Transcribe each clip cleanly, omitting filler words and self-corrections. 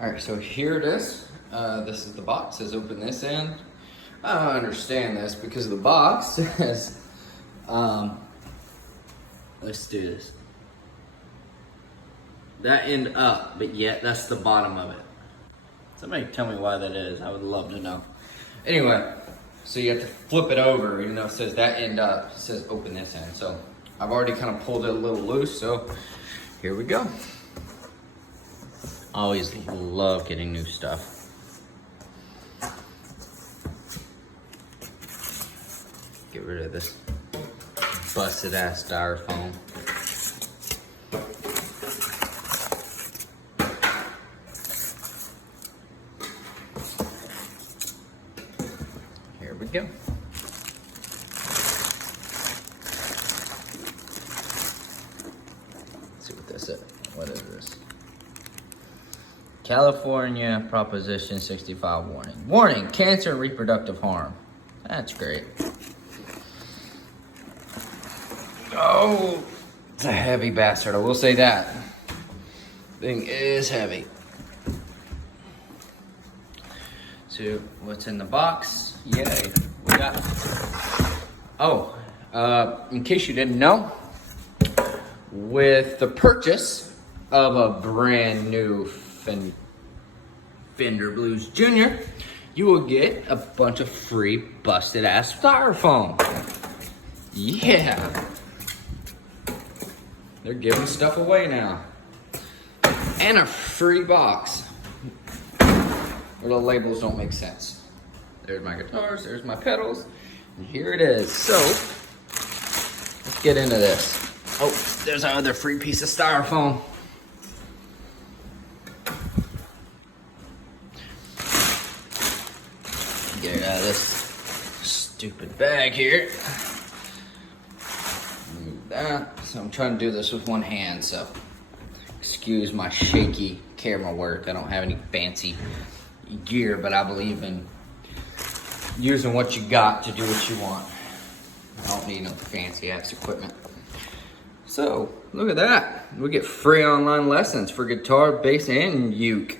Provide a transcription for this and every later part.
All right, so here it is. This is the box. It says open this end. I don't understand this because the box says, let's do this. That end up, but yet that's the bottom of it. Somebody tell me why that is. I would love to know. Anyway, so you have to flip it over, even though it says that end up, it says open this end. So I've already kind of pulled it a little loose, so here we go. Always love getting new stuff. Get rid of this busted ass styrofoam. Here we go. Let's see what this is. What is this? California Proposition 65 warning. Warning, cancer and reproductive harm. That's great. Oh, it's a heavy bastard, I will say that. Thing is heavy. So, what's in the box? Yay, we got... Oh, in case you didn't know, with the purchase of a brand new Fender Blues Jr., you will get a bunch of free busted ass styrofoam. Yeah. They're giving stuff away now. And a free box. Where the labels don't make sense. There's my guitars, there's my pedals, and here it is. So, let's get into this. Oh, there's our other free piece of styrofoam. Get it out of this stupid bag here. Move that. So I'm trying to do this with one hand, so excuse my shaky camera work. I don't have any fancy gear, but I believe in using what you got to do what you want. I don't need no fancy ass equipment. So, look at that. We get free online lessons for guitar, bass, and uke.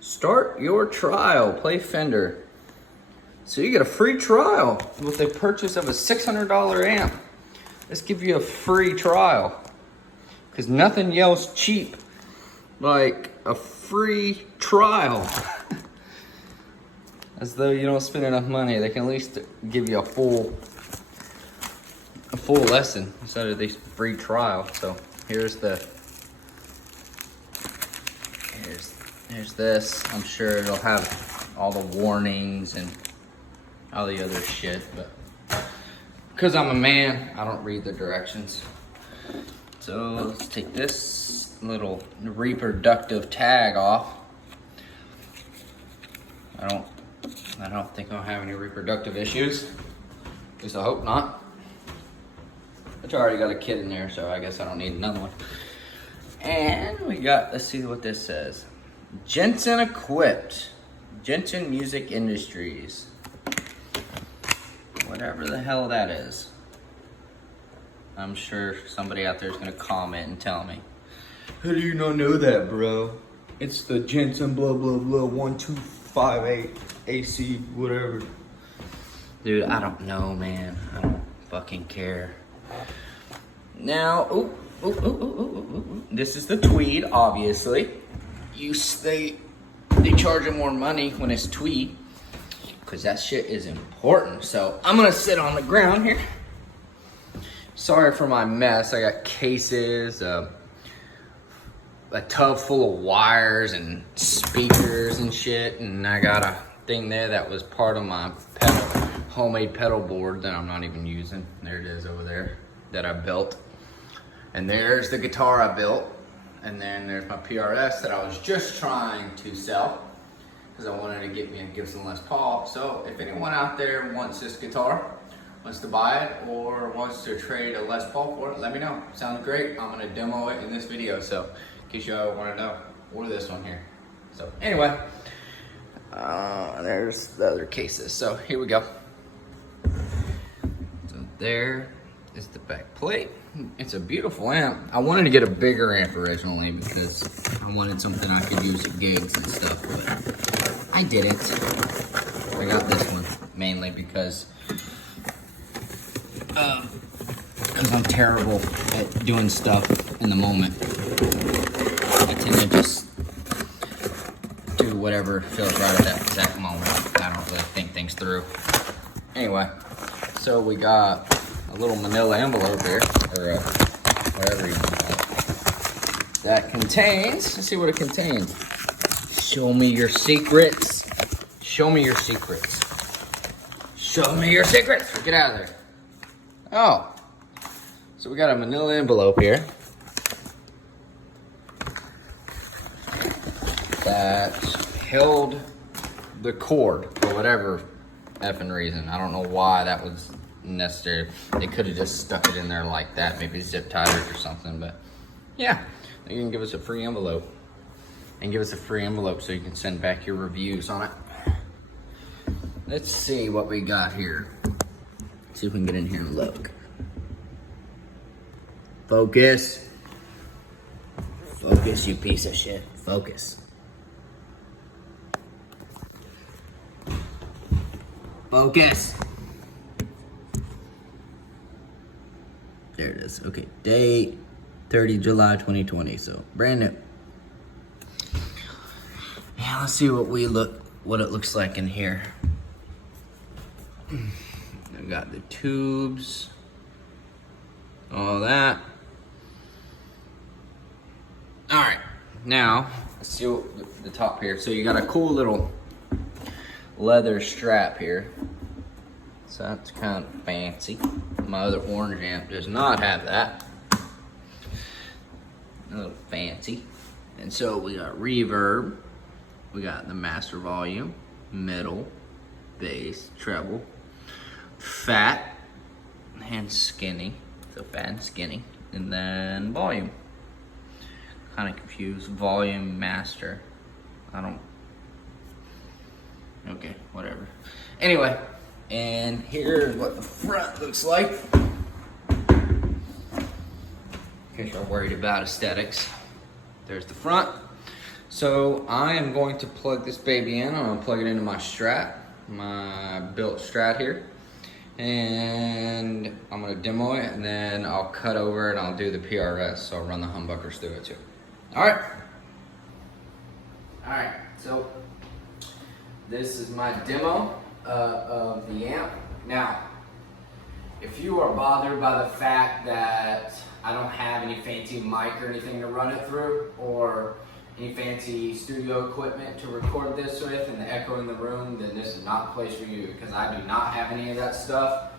Start your trial. Play Fender. So you get a free trial with the purchase of a $600 amp. Let's give you a free trial. Because nothing yells cheap like a free trial. As though you don't spend enough money, they can at least give you a full lesson instead of this free trial. So here's this. I'm sure it'll have all the warnings and all the other shit, but because I'm a man, I don't read the directions. So let's take this little reproductive tag off. I don't think I'll have any reproductive issues. At least I hope not. But I already got a kid in there, so I guess I don't need another one. And we got, let's see what this says. Jensen equipped. Jensen Music Industries. Whatever the hell that is. I'm sure somebody out there is gonna comment and tell me. How do you not know that, bro? It's the Jensen blah blah blah 1258 AC whatever. Dude, I don't know, man. I don't fucking care. Now, this is the tweed, obviously. They charge you more money when it's tweed, because that shit is important. So I'm gonna sit on the ground here. Sorry for my mess. I got cases, a tub full of wires and speakers and shit, and I got a thing there that was part of my homemade pedal board that I'm not even using. There it is over there that I built. And there's the guitar I built. And then there's my PRS that I was just trying to sell because I wanted to get me a Gibson Les Paul. So if anyone out there wants this guitar, wants to buy it, or wants to trade a Les Paul for it, let me know. Sounds great. I'm gonna demo it in this video. So in case you want to know, order this one here. So anyway, there's the other cases. So here we go. So there is the back plate. it's a beautiful amp. I wanted to get a bigger amp originally because I wanted something I could use at gigs and stuff, but I didn't. I got this one mainly because I'm terrible at doing stuff in the moment. I tend to just do whatever feels right at that exact moment. I don't really think things through. Anyway, so we got a little manila envelope here, or whatever you want to call it, that contains, let's see what it contains. Show me your secrets. Show me your secrets. Show me your secrets. Get out of there. Oh, so we got a manila envelope here that held the cord for whatever effing reason. I don't know why that was necessary. They could have just stuck it in there like that, maybe zip tied it or something, but yeah, you can give us a free envelope. And give us a free envelope so you can send back your reviews on it. Let's see what we got here. See if we can get in here and look. Focus. Focus, you piece of shit. Focus. Focus. There it is. Okay, date 30 July 2020. So brand new. Yeah, let's see what it looks like in here. I've got the tubes, all that. All right, now let's see what the top here. So you got a cool little leather strap here. So that's kind of fancy. My other orange amp does not have that. A little fancy. And so we got reverb. We got the master volume, middle, bass, treble, fat and skinny. So fat and skinny. And then volume. Kind of confused. Volume, master. Okay, whatever. Anyway, and here's what the front looks like. In case you're worried about aesthetics. There's the front. So I am going to plug this baby in. I'm gonna plug it into my Strat, my built Strat here. And I'm gonna demo it, and then I'll cut over and I'll do the PRS. So I'll run the humbuckers through it too. All right, so this is my demo of the amp. Now, if you are bothered by the fact that I don't have any fancy mic or anything to run it through, or any fancy studio equipment to record this with and the echo in the room, then this is not the place for you, because I do not have any of that stuff.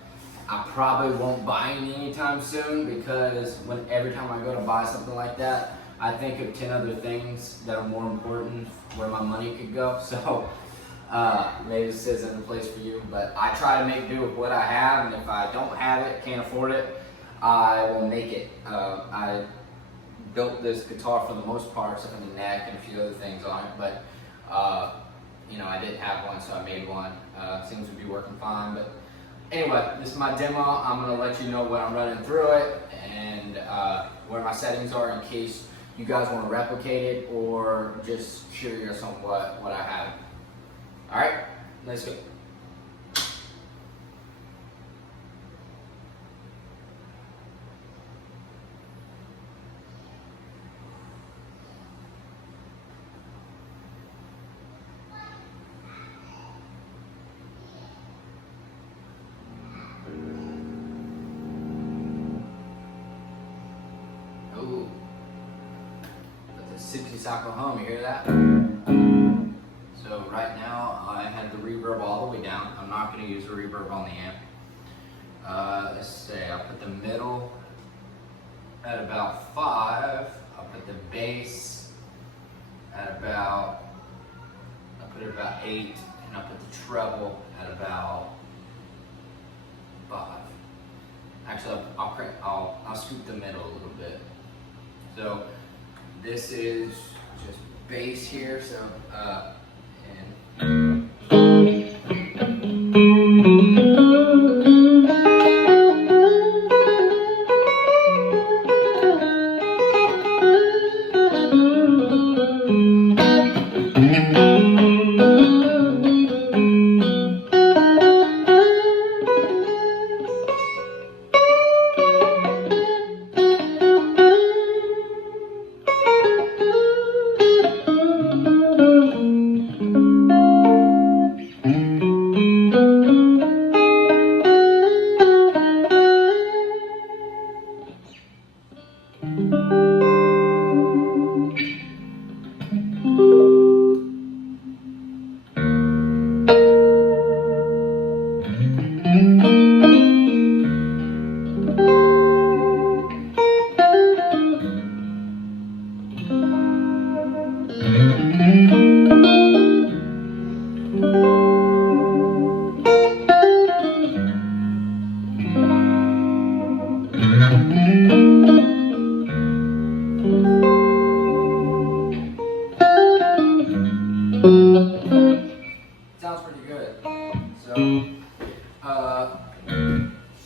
I probably won't buy any anytime soon, because every time I go to buy something like that, I think of 10 other things that are more important where my money could go. So maybe this isn't the place for you, but I try to make do with what I have, and if I don't have it, can't afford it, I will make it. I built this guitar for the most part, except for the neck and a few other things on it, but you know, I didn't have one, so I made one. Seems to be working fine, but anyway, this is my demo. I'm gonna let you know what I'm running through it and where my settings are, in case you guys want to replicate it or just curious on what I have. All right, let's go. Ooh, that's a 60 cycle hum, you hear that? So right now I had the reverb all the way down. I'm not going to use the reverb on the amp. Let's say I'll put the middle at about 5. I'll put the bass at about, I'll put it about 8, and I'll put the treble at about 5. Actually, I'll scoop the middle a little bit. So this is just bass here. So Sounds pretty good.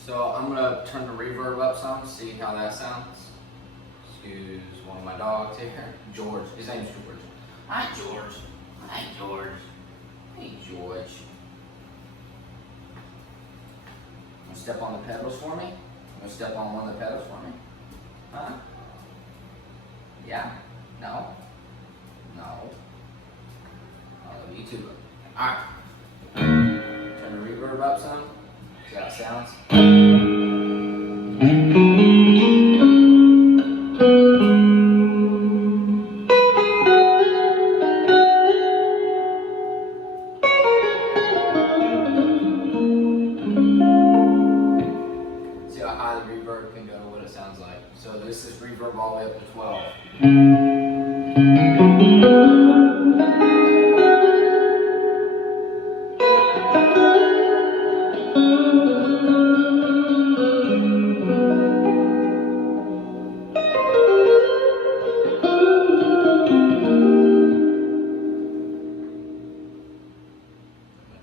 So I'm gonna turn the reverb up some, see how that sounds. Excuse one of my dogs here. George. His name's George. Hi, George. Hi, George. Hey, George. You wanna step on the pedals for me? You wanna step on one of the pedals for me? Huh? Yeah? No? No? Oh, you too. Alright. Turn the reverb up some. See how it sounds? See how high the reverb can go, what it sounds like. So this is reverb all the way up to 12.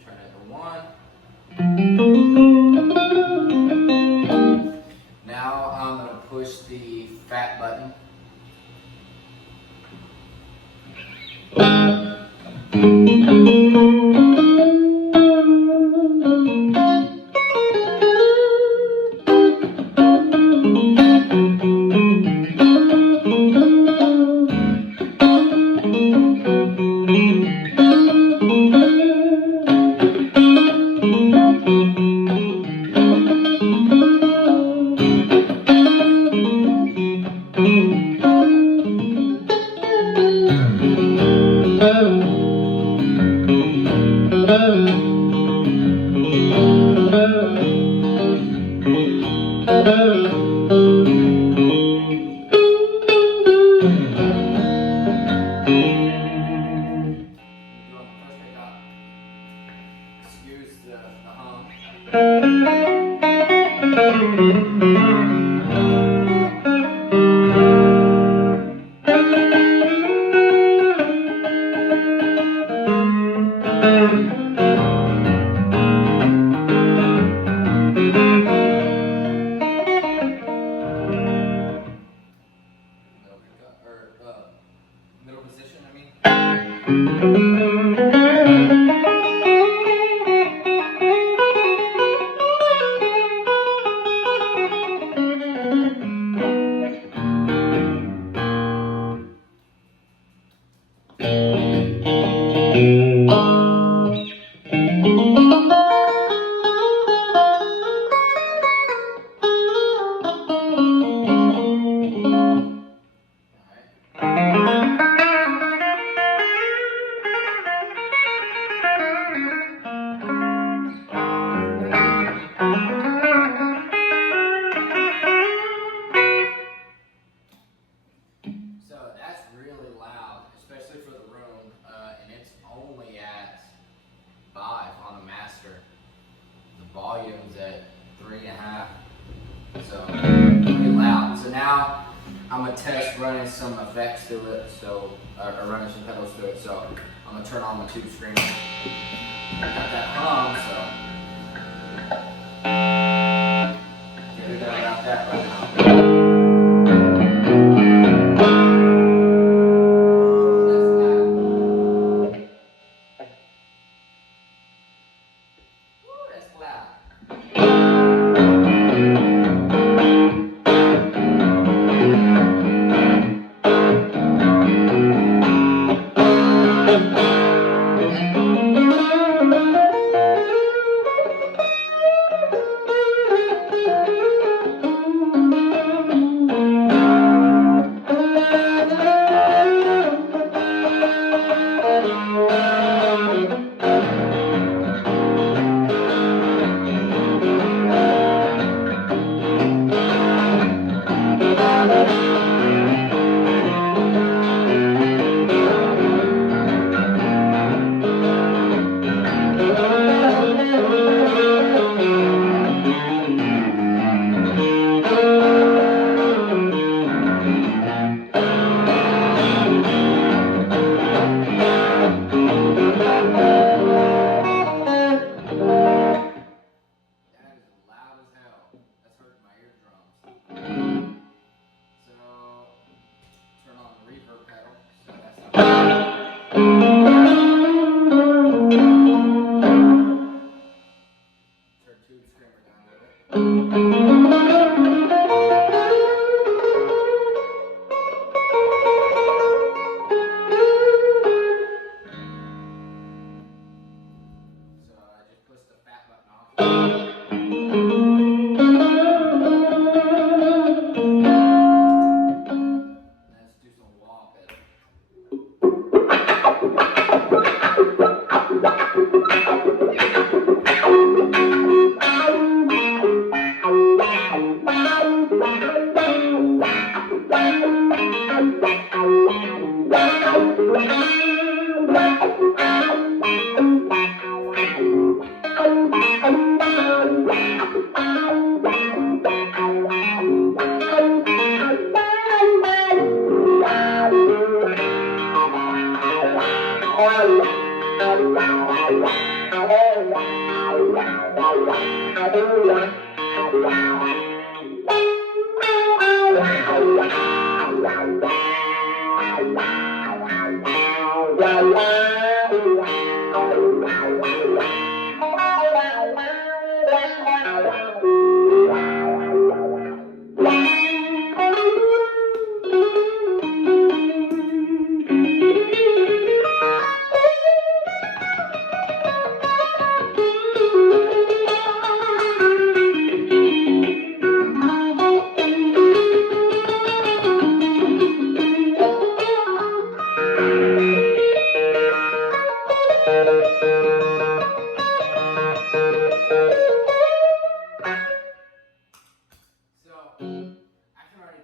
Turn it to 1. Now I'm going to push the fat button. Excuse the hum. Middle position, I mean. So that's really loud, especially for the room, and it's only at 5 on the master. The volume's at 3.5, so pretty loud. So now I'm gonna test running some effects to it, so or running some pedals to it. So I'm gonna turn on my tube screamer. Got that hum, so here we go. Got that right now.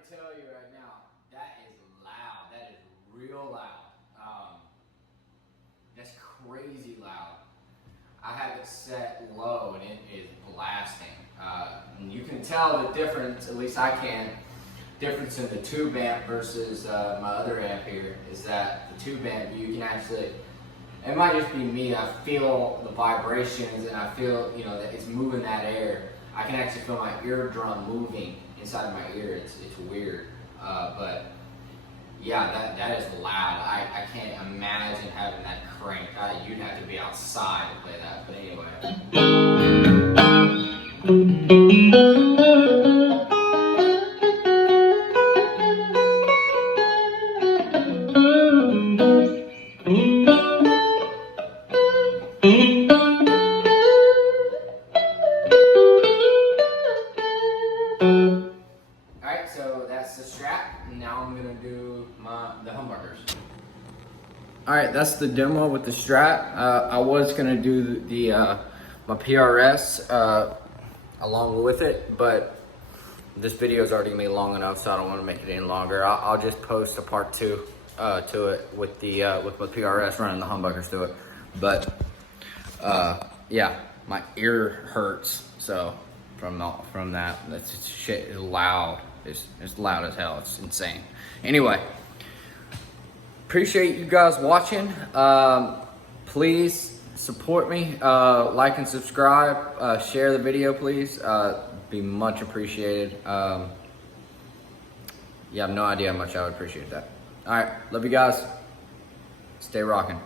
Tell you right now, that is loud. That is real loud. That's crazy loud. I have it set low and it is blasting. And you can tell the difference, at least I can, difference in the tube amp versus my other amp here is that the tube amp, you can actually, it might just be me, I feel the vibrations and I feel, you know, that it's moving that air. I can actually feel my eardrum moving inside of my ear. It's weird, but yeah, that is loud. I can't imagine having that cranked. You'd have to be outside to play that. But anyway. Alright, so that's the Strat, and now I'm gonna do the humbuckers. Alright, that's the demo with the Strat. I was gonna do my PRS along with it, but this video is already gonna be long enough, so I don't want to make it any longer. I'll just post a part 2 to it with my PRS running the humbuckers to it. But yeah, my ear hurts, so from that, that's shit is loud. It's loud as hell. It's insane. Anyway, appreciate you guys watching. Please support me. Like and subscribe. Share the video, please. Be much appreciated. You have no idea how much I would appreciate that. All right, love you guys. Stay rocking.